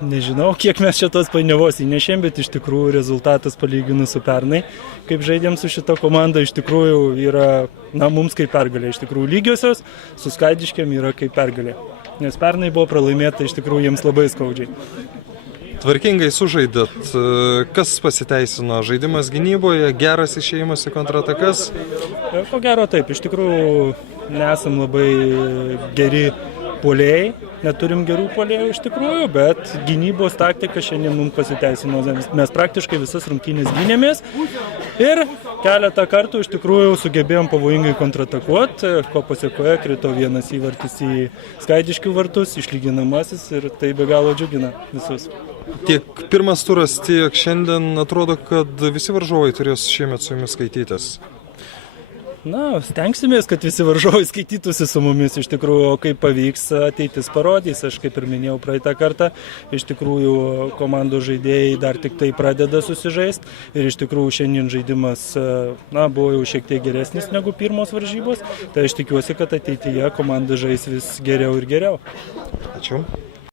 Nežinau, kiek mes čia tos painiavos įnešėm, bet iš tikrųjų rezultatas palyginus su pernai, kaip žaidėm su šita komanda, iš tikrųjų yra, mums kaip pergalė. Iš tikrųjų lygiosios, su Skaidiškėm yra kaip pergalė. Nes pernai buvo pralaimėta iš tikrųjų jiems labai skaudžiai. Tvarkingai sužaidėt. Kas pasiteisino? Žaidimas gynyboje, geras išėjimas į kontratakas? Ko gero taip, iš tikrųjų nesam labai geri puolėjai, neturim gerų puolėjų iš tikrųjų, bet gynybos taktika šiandien mums pasiteisino. Mes praktiškai visas rungtynės gynėmės ir keletą kartų iš tikrųjų sugebėjom pavojingai kontratakuoti, ko pasiekoje krito vienas įvartis į Skaidiškių vartus, išlyginamasis ir tai be galo džiugina visus. Tiek pirmas turas, tiek šiandien atrodo, kad visi varžovai turės šiemet su jumis skaitytis. Stengsimės, kad visi varžovai skaitytųsi su mumis iš tikrųjų, o kaip pavyks, ateitis parodys. Aš kaip ir minėjau praeitą kartą, iš tikrųjų komandų žaidėjai dar tik tai pradeda susižaisti ir iš tikrųjų šiandien žaidimas buvo jau šiek tiek geresnis negu pirmos varžybos, tai aš tikiuosi, kad ateityje komanda žais vis geriau ir geriau. Ačiū.